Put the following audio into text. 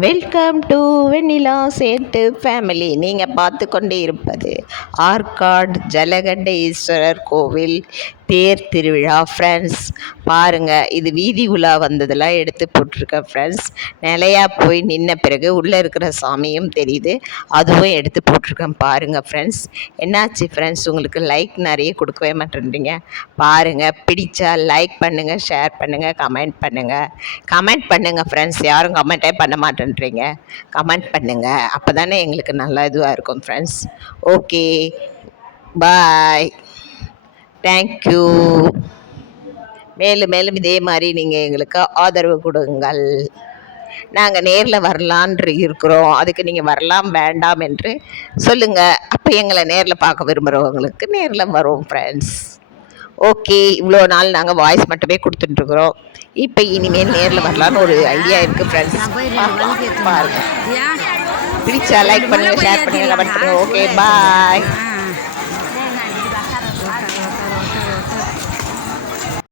Welcome to Vennila Chettu family. நீங்கள் பார்த்து கொண்டே இருப்பது ஆற்காடு ஜலகண்டேஸ்வரர் கோவில் தேர் திருவிழா. ஃப்ரெண்ட்ஸ் பாருங்கள், இது வீதி உலா வந்ததெல்லாம் எடுத்து போட்டிருக்கேன் ஃப்ரெண்ட்ஸ். நிலையா போய் நின்ன பிறகு உள்ளே இருக்கிற சாமியும் தெரியுது, அதுவும் எடுத்து போட்டிருக்கேன் பாருங்கள் ஃப்ரெண்ட்ஸ். என்னாச்சு ஃப்ரெண்ட்ஸ், உங்களுக்கு லைக் நிறைய கொடுக்கவே மாட்டேன்றீங்க. பாருங்கள், பிடிச்சா லைக் பண்ணுங்கள், ஷேர் பண்ணுங்கள், கமெண்ட் பண்ணுங்கள் ஃப்ரெண்ட்ஸ். யாரும் கமெண்ட்டே பண்ண மாட்டேன்றீங்க. கமெண்ட் பண்ணுங்கள், அப்போ தானே எங்களுக்கு நல்ல இதுவாக இருக்கும் ஃப்ரெண்ட்ஸ். ஓகே, பாய், தேங்க்யூ. மேலும் மேலும் இதே மாதிரி நீங்கள் எங்களுக்கு ஆதரவு கொடுங்கள். நாங்கள் நேரில் வரலான்று இருக்கிறோம், அதுக்கு நீங்கள் வரலாம் வேண்டாம் என்று சொல்லுங்கள். அப்போ எங்களை நேரில் பார்க்க விரும்புகிறவங்களுக்கு நேரில் வரும் ஃப்ரெண்ட்ஸ். ஓகே, இவ்வளோ நாள் நாங்கள் வாய்ஸ் மட்டுமே கொடுத்துட்டுருக்குறோம். இப்போ இனிமேல் நேரில் வரலான்னு ஒரு ஐடியா இருக்குது ஃப்ரெண்ட்ஸ். பாருங்கள், பிடிச்சா லைக் பண்ணுங்கள், ஷேர் பண்ணுங்கள், கமெண்ட் பண்ணுங்கள். ஓகே, பாய்.